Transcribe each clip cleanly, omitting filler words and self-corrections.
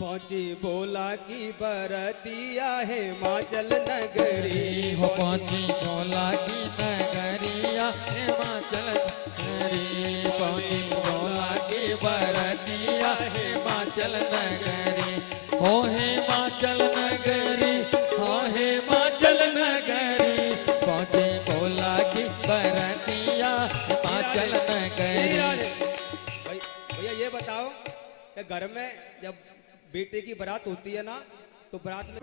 पहुंची बोला की बरतिया है हिमाचल नगरी। हो पहुंची बोला की नगरिया हिमाचल नगरी। पहुंची बोला की बरतिया हिमाचल नगरी। हो हिमाचल नगरी, हो हिमाचल नगरी। पहुंची बोला की बरतिया हिमाचल नगरी। भैया ये बताओ कि घर में जब बेटे की बारात होती है ना तो बारात में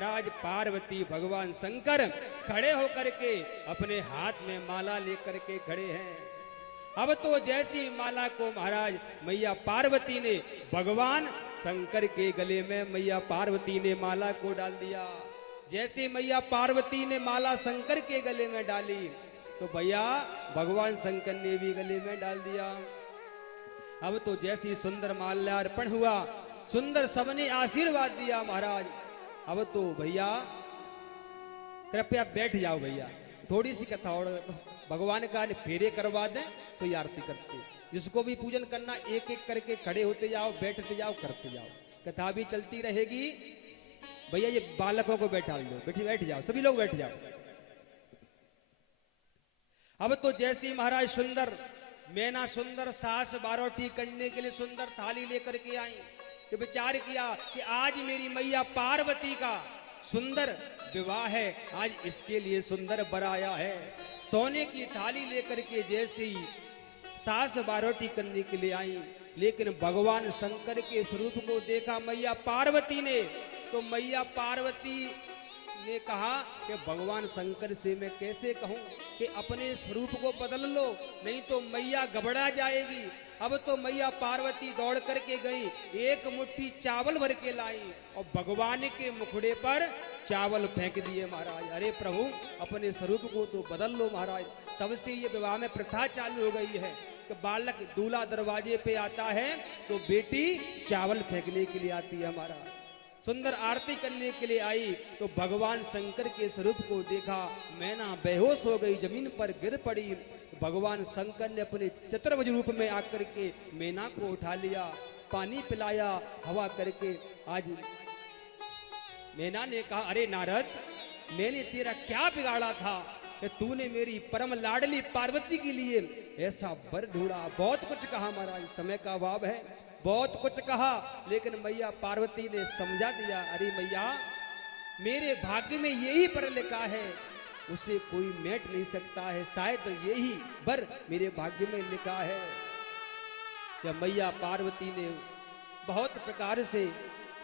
राज पार्वती भगवान शंकर खड़े होकर के अपने हाथ में माला लेकर के खड़े हैं। अब तो जैसी माला को महाराज मैया पार्वती ने भगवान शंकर के गले में मैया पार्वती ने माला को डाल दिया। जैसे मैया पार्वती ने माला शंकर के गले में डाली तो भैया भगवान शंकर ने भी गले में डाल दिया। अब तो जैसी सुंदर माल्यार्पण हुआ, सुंदर सबने आशीर्वाद दिया महाराज। अब तो भैया कृपया बैठ जाओ भैया, थोड़ी सी कथा और भगवान का फेरे करवा दें तो ये आरती करते। जिसको भी पूजन करना एक एक करके खड़े होते जाओ, बैठते जाओ, करते जाओ, कथा भी चलती रहेगी। भैया ये बालकों को बैठा लो, बैठ जाओ, सभी लोग बैठ जाओ। अब तो जैसी महाराज सुंदर मैना सुंदर सास बारोटी करने के लिए सुंदर थाली लेकर के आई तो विचार किया कि आज मेरी मैया पार्वती का सुंदर विवाह है, आज इसके लिए सुंदर बराया है। सोने की थाली लेकर के जैसे ही सास बारोटी करने के लिए आई, लेकिन भगवान शंकर के स्वरूप को देखा मैया पार्वती ने, तो मैया पार्वती ने कहा कि भगवान शंकर से मैं कैसे कहूं कि अपने स्वरूप को बदल लो, नहीं तो मैया घबरा जाएगी। अब तो मैया पार्वती दौड़ करके गई, एक मुट्ठी चावल भर के लाई और भगवान के मुखड़े पर चावल फेंक दिए महाराज। अरे प्रभु अपने स्वरूप को तो बदल लो महाराज। तब से ये विवाह में प्रथा चालू हो गई है कि बालक दूल्हा दरवाजे पे आता है तो बेटी चावल फेंकने के लिए आती है महाराज। सुंदर आरती करने के लिए आई तो भगवान शंकर के स्वरूप को देखा, मैना बेहोश हो गई, जमीन पर गिर पड़ी। भगवान शंकर ने अपने चतुर्भुज रूप में आकर के मैना को उठा लिया, पानी पिलाया, हवा करके। आज मैना ने कहा, अरे नारद मैंने तेरा क्या बिगाड़ा था कि तूने मेरी परम लाडली पार्वती के लिए ऐसा वर ढूंढा। बहुत कुछ कहा महाराज, समय का अभाव है, बहुत कुछ कहा, लेकिन मैया पार्वती ने समझा दिया, अरे मैया मेरे भाग्य में यही पर लिखा है, उसे कोई मेट नहीं सकता है, शायद यही वर मेरे भाग्य में लिखा है। जब मैया पार्वती ने बहुत प्रकार से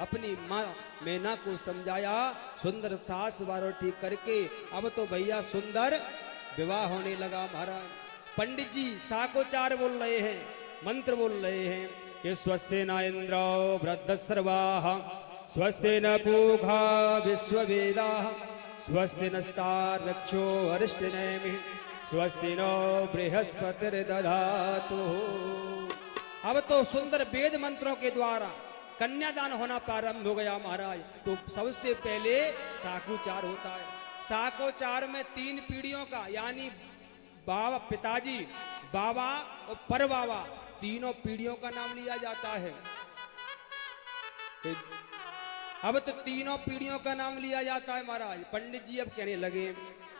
अपनी माँ मैना को समझाया, सुंदर सास बारोटी करके अब तो भैया सुंदर विवाह होने लगा महाराज। पंडित जी साकोचार बोल रहे हैं, मंत्र बोल रहे हैं कि स्वस्ति न इंद्रो वृद्धस्रवाः स्वस्ति न पूषा विश्ववेदाः स्वस्ति नस्तार्क्ष्यो अरिष्टनेमिः स्वस्ति नो बृहस्पतिर्दधातु। अब तो सुंदर वेद मंत्रों के द्वारा कन्यादान होना प्रारंभ हो गया महाराज। तो सबसे पहले साकोचार होता है। साकोचार में 3 पीढ़ियों का, यानी बाबा पिताजी, बाबा और परबाबा, तीनों पीढ़ियों का नाम लिया जाता है। अब तो तीनों पीढ़ियों का नाम लिया जाता है महाराज। पंडित जी अब कहने लगे,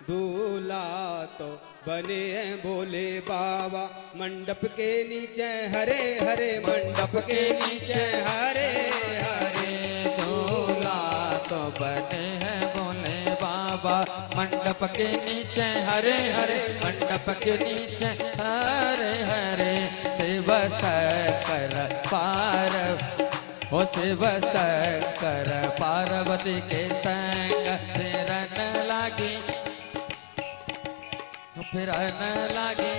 दूल्हा तो बने हैं भोले बाबा, मंडप के नीचे हरे हरे, मंडप के नीचे हरे हरे। दूल्हा तो बने हैं भोले बाबा, मंडप के नीचे हरे हरे, मंडप के नीचे हरे हरे। शिव शंकर ओ शिव शंकर पार्वती के संग फिरन लागी, फिरन लागी।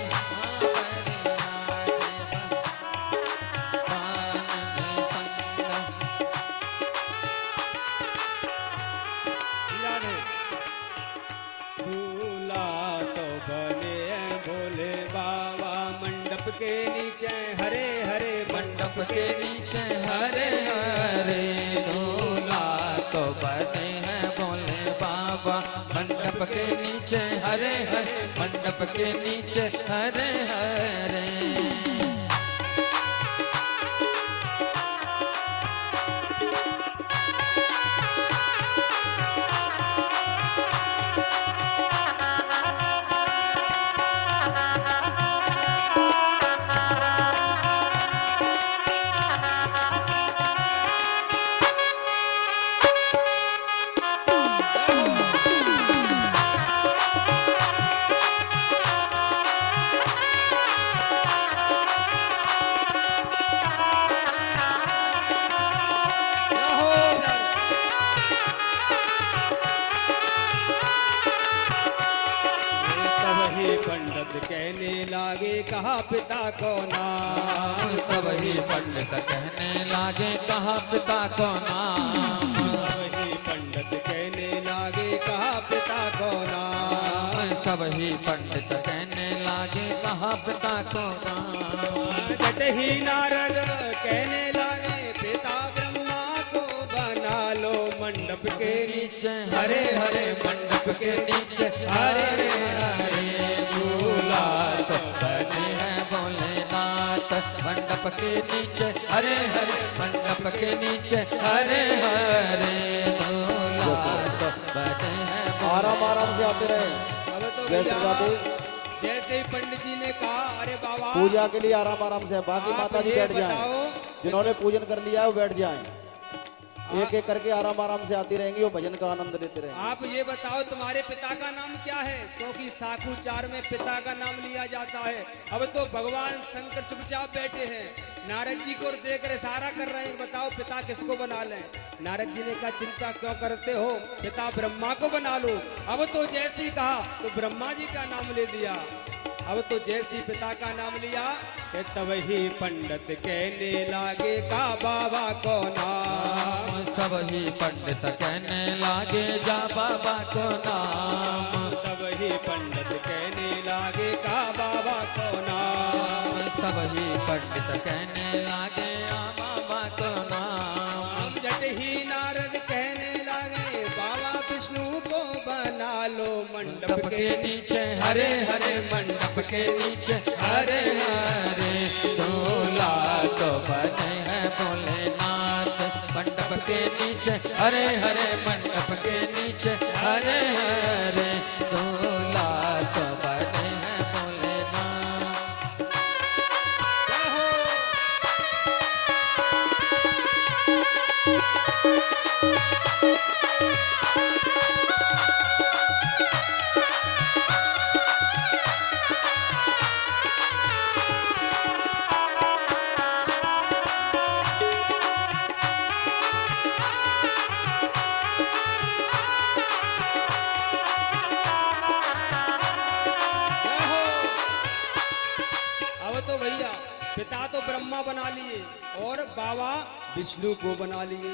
दूल्हा तो बने भोले बाबा, मंडप के नीचे हरे हरे, मंडप के नीचे हरे हरे। दूल्हा तो बने हैं भोले बाबा, मंडप के नीचे हरे हरे, मंडप के नीचे हरे हरे। कहा पिता को नाम। सब ही पंडित कहने लागे कहा पिता को नाम। सब ही पंडित कहने लागे कहा पिता को नाम। सब ही पंडित कहने लागे कहा पिता को नाम। जट ही नारद कहने लागे पिता ब्रह्मा को बना लो मंडप के नीचे हरे हरे मंडप के नीचे हरे हरे झूला तो बने हैं भोलेनाथ। मंडप के नीचे हरे हरे मंडप के नीचे हरे हरे झूला तो बने हैं आराम आराम से आते रहे। अब तो जय भैया श्री राधे। जैसे ही पंडित जी ने कहा अरे बाबा पूजा के लिए आराम आराम से, बाकी आप माता जी ये बैठ जाएं। बताओ जिन्होंने पूजन कर लिया है वो बैठ जाएं। एक एक करके आराम आराम से आती रहेंगी, वो भजन का आनंद लेते रहेंगे। आप ये बताओ तुम्हारे पिता का नाम क्या है, क्योंकि साखू चार में पिता का नाम लिया जाता है। अब तो भगवान शंकर चुपचाप बैठे हैं, नारद जी को देख रहे इशारा कर रहे हैं, बताओ पिता किसको बना लें। नारद जी ने कहा चिंता क्यों करते हो, पिता ब्रह्मा को बना लो। अब तो जैसे ही कहा तो ब्रह्मा जी का नाम ले लिया। अब तो जैसी पिता का नाम लिया कि तब ही पंडित कहने लागे का बाबा को नाम। सब ही पंडित कहने लागे जा बाबा को नाम। तब ही पंडित कहने लागे का बाबा को नाम। सब ही पंडित कहने लागे आ बाबा को नाम। हम जट ही नारद कहने लागे बाबा विष्णु को बना लो मंडप मंडप के नीचे हरे हरे मंडप के नीचे हरे हरे झूला तो बने हैं भोलेनाथ। मंडप के नीचे हरे हरे मंडप के नीचे हरे हरे झूला तो बने हैं भोलेनाथ। जय हो। जय हो। अब तो भैया पिता तो ब्रह्मा बना लिए और बाबा विष्णु को बना लिए।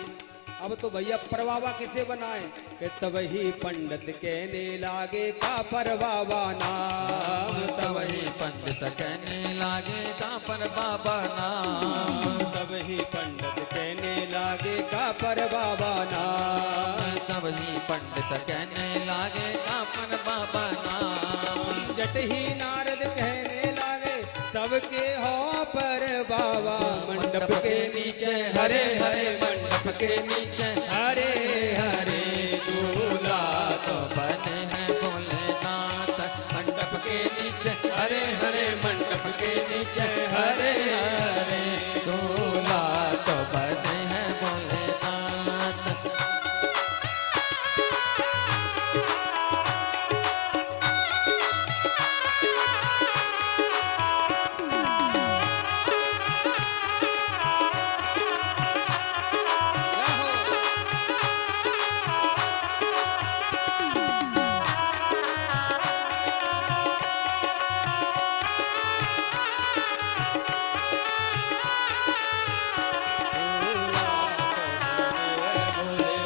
अब तो भैया परबाबा किसे बनाए कि तब ही पंडित कहने लागे का परबाबा नाम। तब ही पंडित कहने लागे का पर बाबा नाम। तब ही पंडित कहने लागे का परबाबा नाम। तब ही पंडित कहने लागे का पर बाबा नाम। जट ही नारद कहने लागे सबके हो पर बाबा मंडप के नीचे हरे हरे मंडप के नीचे हरे हरे झूला तो बने हैं भोलेनाथ। मंडप के नीचे हरे हरे मंडप के नीचे हरे हरे झूला तो बने हैं भोलेनाथ। जय हो।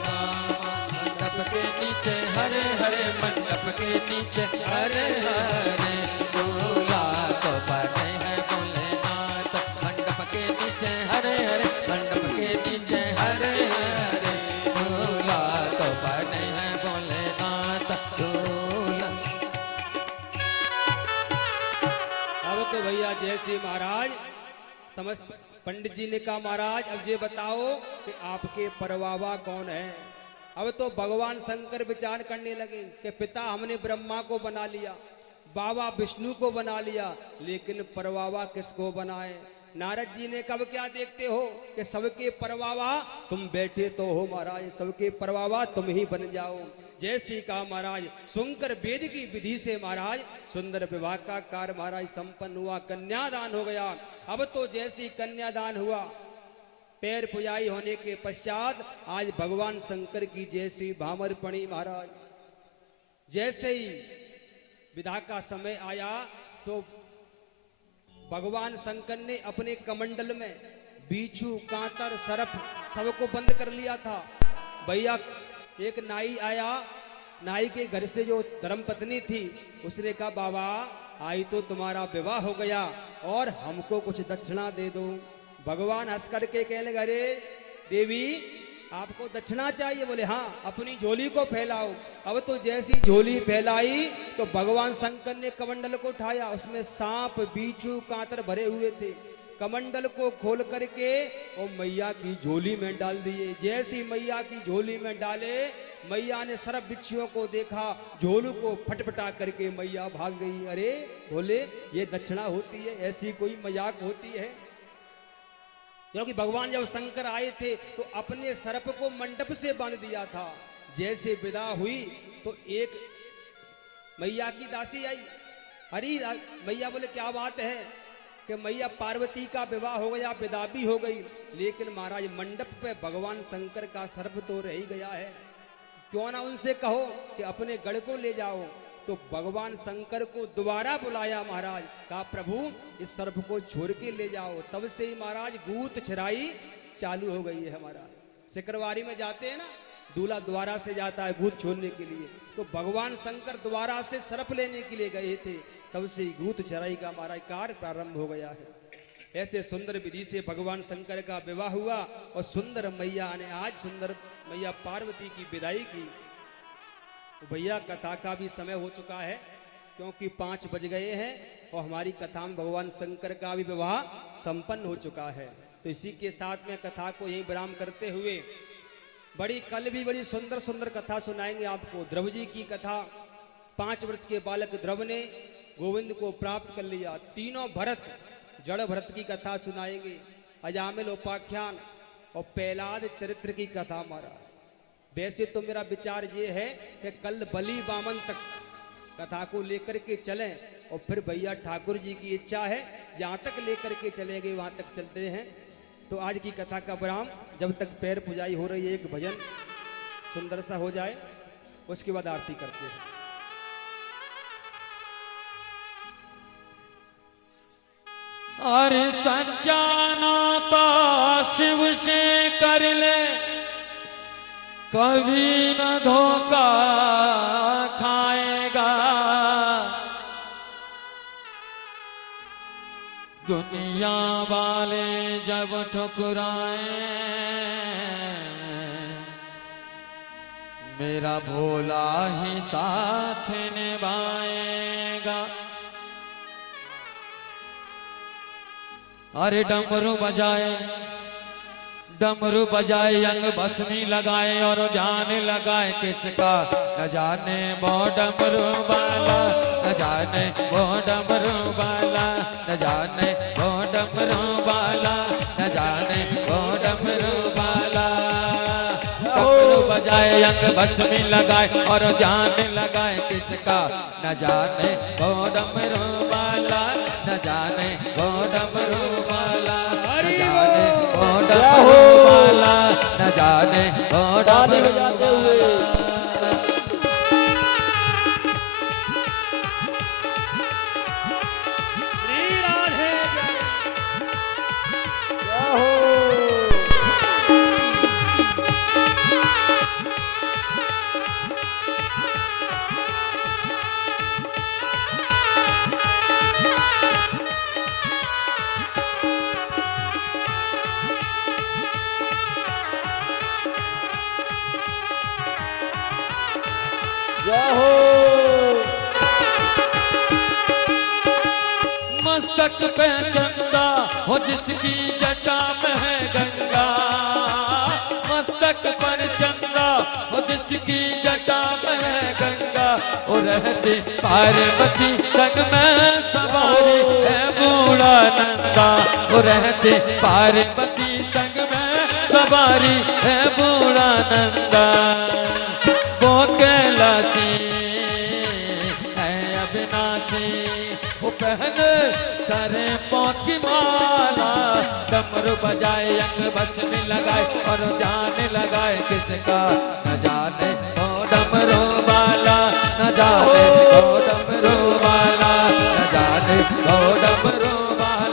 मंडप के नीचे हरे हरे मंडप के नीचे हरे हरे झूला तो बने हैं भोलेनाथ। मंडप के नीचे हरे हरे मंडप के नीचे हरे हरे झूला तो बने हैं भोलेनाथ। झूला अब तो भैया जय श्री महाराज समझ पंडित जी ने कहा महाराज अब ये बताओ कि आपके परबाबा कौन है। अब तो भगवान शंकर विचार करने लगे कि पिता हमने ब्रह्मा को बना लिया, बाबा विष्णु को बना लिया, लेकिन परबाबा किसको बनाए। नारद जी ने कब क्या देखते हो कि सबके परबाबा तुम बैठे तो हो महाराज, सबके परबाबा तुम ही बन जाओ। जैसी कहा महाराज सुनकर वेद की विधि से महाराज सुंदर विवाह का कार्य महाराज संपन्न हुआ, कन्यादान हो गया। अब तो जैसी कन्यादान हुआ, पैर पुजाई होने के पश्चात आज भगवान शंकर की जैसी भामर पड़ी महाराज। जैसे ही विदा का समय आया तो भगवान शंकर ने अपने कमंडल में बीछू कांतर सर्प सबको बंद कर लिया था। भैया एक नाई आया, नाई के घर से जो धर्मपत्नी थी उसने कहा बाबा आई तो तुम्हारा विवाह हो गया और हमको कुछ दक्षिणा दे दो। भगवान हंस करके कहने लगे अरे देवी आपको दक्षिणा चाहिए? बोले हाँ, अपनी झोली को फैलाओ। अब तो जैसी झोली फैलाई तो भगवान शंकर ने कमंडल को उठाया, उसमें सांप बीछू कांतर भरे हुए थे। कमंडल को खोल करके और मैया की झोली में डाल दिए। जैसी मैया की झोली में डाले, मैया ने सर्प बिच्छुओं को देखा, झोलू को फटफटा करके मैया भाग गई। अरे बोले ये दक्षिणा होती है? ऐसी कोई मजाक होती है? क्योंकि भगवान जब शंकर आए थे तो अपने सर्प को मंडप से बांध दिया था। जैसे विदा हुई तो एक मैया की दासी आई। अरे मैया बोले क्या बात है कि मैया पार्वती का विवाह हो गया, विदा भी हो गई, लेकिन महाराज मंडप पे भगवान शंकर का सर्प तो रह ही गया है, क्यों ना उनसे कहो कि अपने गढ़ को ले जाओ। तो भगवान शंकर को दोबारा बुलाया महाराज, कहा प्रभु इस सर्प को छोड़ के ले जाओ। तब से ही महाराज गूथ छराई चालू हो गई है। महाराज सिकरवारी में जाते हैं ना, दूल्हा द्वारा से जाता है गूथ छोड़ने के लिए, तो भगवान शंकर द्वारा से सर्प लेने के लिए गए थे, तब से ही गूथ छराई का महाराज कार्य प्रारंभ हो गया है। ऐसे सुंदर विधि से भगवान शंकर का विवाह हुआ और सुंदर मैया ने आज सुंदर मैया पार्वती की विदाई की। तो भैया कथा का भी समय हो चुका है, क्योंकि 5 बज गए हैं और हमारी कथा में भगवान शंकर का भी विवाह संपन्न हो चुका है। तो इसी के साथ में कथा को यही विराम करते हुए कल भी बड़ी सुंदर सुंदर कथा सुनाएंगे आपको। ध्रुव जी की कथा, 5 वर्ष के बालक ध्रुव ने गोविंद को प्राप्त कर लिया। तीनों भरत, जड़ भरत की कथा सुनाएंगे, अजामिल उपाख्यान और प्रहलाद चरित्र की कथा हमारा। वैसे तो मेरा विचार ये है कि कल बलि वामन तक कथा को लेकर के चलें और फिर भैया ठाकुर जी की इच्छा है जहाँ तक लेकर के चलेंगे वहाँ तक चलते हैं। तो आज की कथा का विराम, जब तक पैर पुजाई हो रही है एक भजन सुंदर सा हो जाए, उसके बाद आरती करते हैं। अरे सच्चा नाता शिव से कर ले, कभी न धोखा खाएगा। दुनिया वाले जब ठुकराए, मेरा भोला ही साथ निभाएगा। अरे डमरू बजाए, डमरू बजाए, अंग भस्मी लगाए और ध्यान लगाए किसका न जाने वो डमरू वाला, न जाने वो डमरू वाला, न जाने वो डमरू वाला, न जाने वो डमरू वाला। डमरू बजाए, अंग भस्मी लगाए और ध्यान लगाए किसका न जाने वो डमरू वाला, न जाने वो डमरू वाला, न जाने वो डमरू वाला, न जाने वो डमरू वाला। मस्तक पे चंदा हो जिसकी जटा में है गंगा, मस्तक पर चंदा हो जिसकी जटा में है गंगा। वो रहती पार्वती संग में सवारी है बूढ़ा नंदा, वो रहती पार्वती संग में सवारी है बूढ़ा नंदा। वो कैलाशी है अविनाशी, वो पहने सारे पौं की माला। डमरू बजाए, अंग भस्मी लगाए और ध्यान लगाए किसका न जाने वो डमरू वाला, न जाने वो डमरू वाला, न जाने वो डमरू वाला।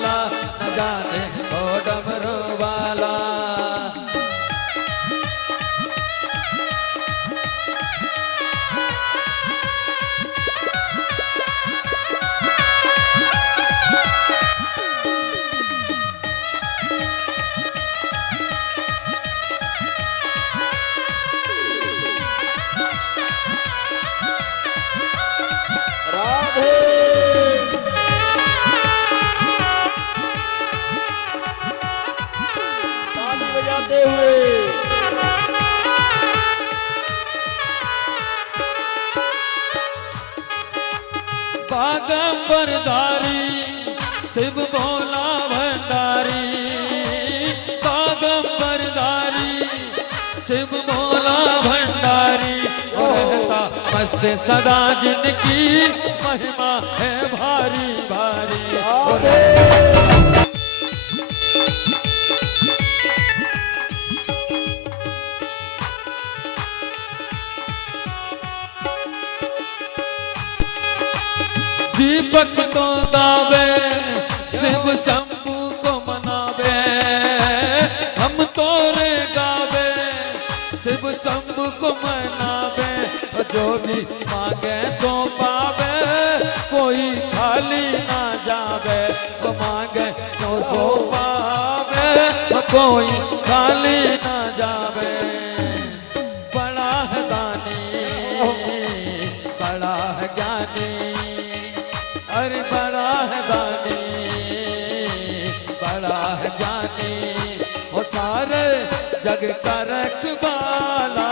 चलते हुए। बागंबरधारी शिव भोला भंडारी, बागंबरधारी शिव भोला भंडारी, रहता मस्त सदा जिनकी महिमा है भारी भारी। दीपक को दावे शिव शंभू को मनावे, हम तोरे गावे शिव शंभू को मनावे, जो भी मांगे सो पावे, कोई खाली ना जावे, वो मांगे तो सो पावे, कोई खाली ना जावे। बड़ा है दानी बड़ा है ज्ञानी, अरे बड़ा है दानी बड़ा है ज्ञानी, वो सारे जग का रखवाला,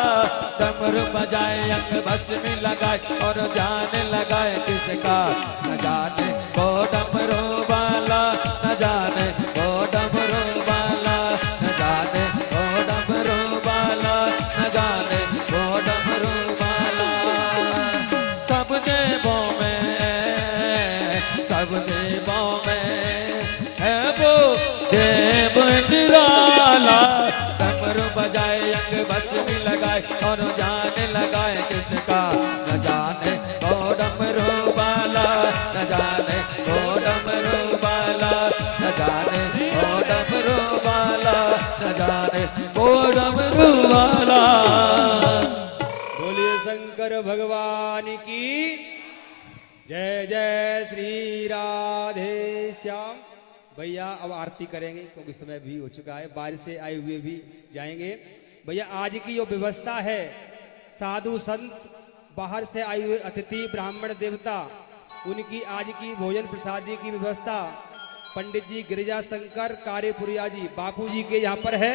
डमरू बजाए अंग बस में लगाए और ध्यान लगाए किसका न जाने वो डमरू वाला, न जाने वो डमरू वाला, न जाने वो डमरू वाला, न जाने वो डमरू वाला। सब देवों में है वो देव निराला, डमरू बजाए अंग बस में लगाए और जाने लगाए किसका न जाने वो डमरू वाला, न जाने वो डमरू वाला, न जाने वो डमरू वाला, न जाने वो डमरू वाला। बोलिए शंकर भगवान की जय जय श्री राधे श्याम। भैया अब आरती करेंगे क्योंकि समय भी हो चुका है, बाहर से आए हुए भी जाएंगे। भैया आज की जो व्यवस्था है, साधु संत बाहर से आए हुए अतिथि ब्राह्मण देवता, उनकी आज की भोजन प्रसादी की व्यवस्था पंडित जी गिरिजा शंकर कार्यपुरिया जी बापू जी के यहाँ पर है।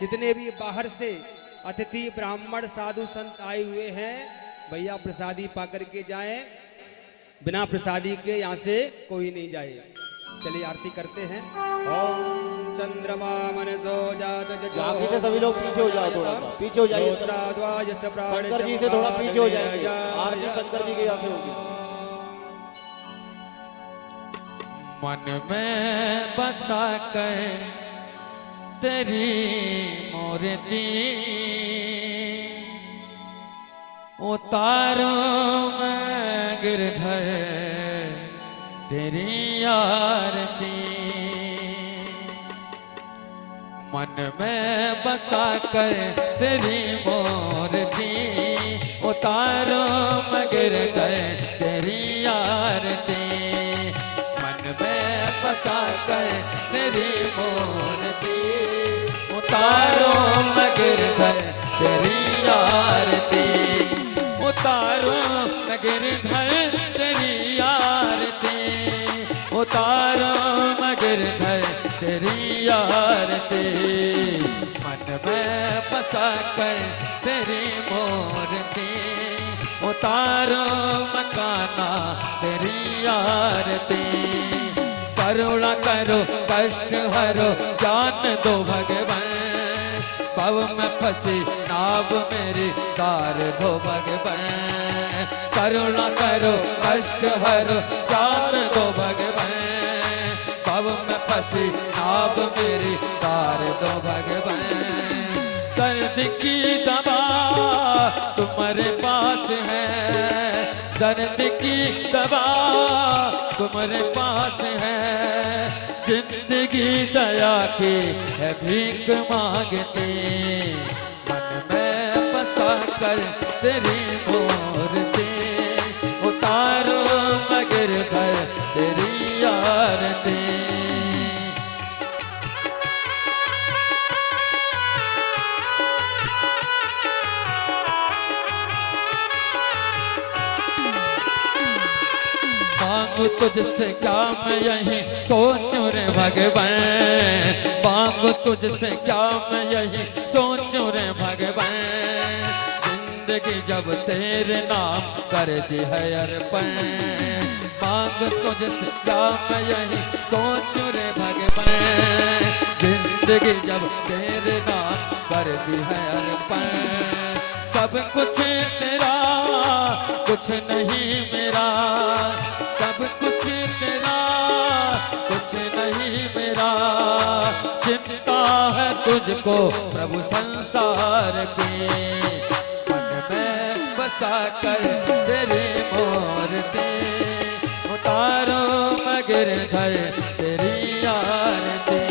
जितने भी बाहर से अतिथि ब्राह्मण साधु संत आए हुए हैं, भैया प्रसादी पा करके जाएं, बिना प्रसादी के यहाँ से कोई नहीं जाए। चलिए आरती करते हैं। ओम चंद्रमा मनसो जात बाकी से सभी लोग पीछे हो जाओ, थोड़ा सा पीछे हो जाइए। शंकर जी से थोड़ा पीछे हो जाएंगे, आरती शंकर जी के यहाँ से होगी। मन में बसा कर तेरी मूर्ति, उतारो मैं गिरधर तेरी आरती। मन में बसा कर तेरी मूर्ति, उतारो मैं गिरधर तेरी आरती। मन में बसा कर तेरी मूर्ति, उतारो मैं गिरधर तेरी आरती। उतारो मैं गिरधर तेरी आरती, उतारो मैं गिरधर तेरी आरती। मन में बसा कर तेरी मूर्ति, उतारो मैं कान्हा तेरी आरती। करुणा करो कष्ट हरो ज्ञान दो भगवान, भव में फंसी नाव मेरी तार दो भगवान। करुणा करो कष्ट हरो ज्ञान दो भगवान, भव में फंसी नाव मेरी तार दो भगवान। दर्द की दवा तुम्हारे पास है, दर्द की दवा तुम्हारे पास है। जिंदगी दया की है भीख मांगती, मन में बसा कर तेरी मूर्ति, उतारो मैं गिरधर तेरी आरती। मांगू तुझसे क्या मैं यही सोचूं रे भगवान, मांगू मांगू तुझसे क्या मैं यही सोचूं रे भगवान, जिंदगी जब तेरे नाम कर दी है अर्पण। मांग तुझसे क्या मैं यही सोचूं रे भगवान, जिंदगी जब तेरे नाम कर दी है अर्पण। सब कुछ तेरा कुछ नहीं मेरा, सब कुछ तेरा कुछ नहीं मेरा। चिंता है तुझको प्रभु संसार की, मन में बसा कर तेरी मूर्ति। उतारो मैं गिरधर तेरी आरती,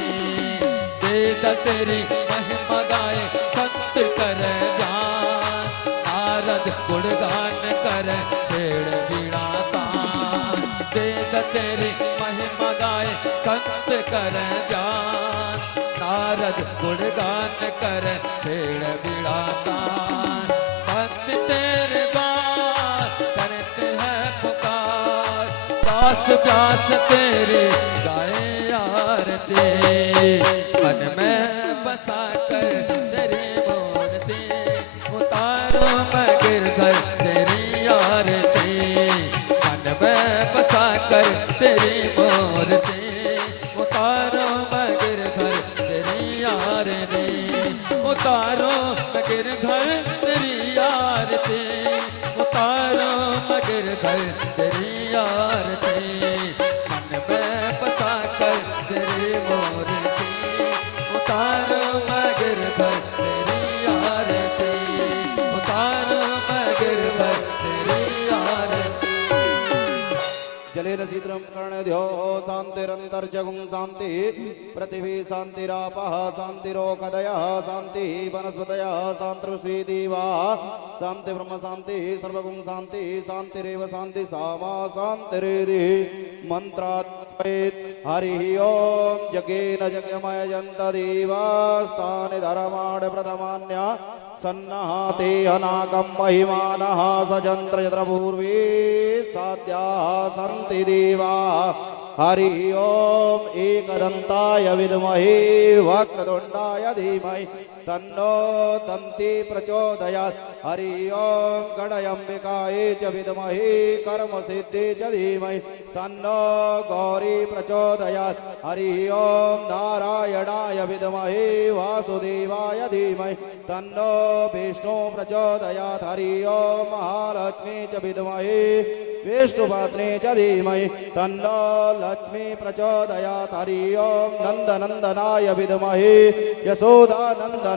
वेद तेरी महिमा गाए संत कर ज्ञान। नारद गुणगान कर छेड़ बीड़ा तान, वेद तेरी महिमा गाए संत कर ज्ञान। नारद गुणगान कर छेड़ बीड़ा तान। भक्त तेरे बात करते हैं पुकार, दास प्यास तेरी गाए आरती। मन में बसा कर तेरी मूर्ति, उतारो मैं गिरधर तेरी आरती। मन में बसा कर तेरी मूर्ति, उतारो मैं गिरधर तेरी आरती। उतारो मैं गिरधर तेरी आरती, उतारो मैं गिरधर तेरी आरती। मन में बसा कर तेरी मूर्ति, उतारो मैं गिरधर तेरी आरती। उतारो मैं गिरधर तेरी आरती। जलेन शीतलं कर्णध्यो शान्तिरन्तर्जगुं शान्ति, पृथिवी शान्तिरापः शान्तिरोकदयः शान्तिः वनस्पतयः शान्तिर्श्रीदेवा शान्ति ब्रह्म शान्ति सर्वगुं शान्ति शान्तिरेव शान्ति सामा शान्तिरेधि। मंत्राद्वैत हरिः ओम जगेन जगमयजन्त देवास्तानि धर्माणि प्रथमान्या सन्नहाते अनागम महिमानः सजन्त्र यत्र पूर्वे साध्याः सन्ति देवा। हरिः ओम एकदन्ताय विद्महे वक्रतुण्डाय धीमहि तन्नो दन्ति प्रचोदयात्। हरिः ओम गणयम्बिकायै च विद्महे कर्मसिद्धियै च धीमहि तन्नो गौरी प्रचोदयात्। हरिः ओम नारायणाय विद्महे वासुदेवाय धीमहि तन्नो विष्णु प्रचोदयात्। हरिः ओम महालक्ष्मी च विद्महे विष्णुपत्नी च धीमहि तन्नो लक्ष्मी प्रचोदयात्। हरिः ओम नन्दनन्दनाय विद्महे यशोदानन्दनाय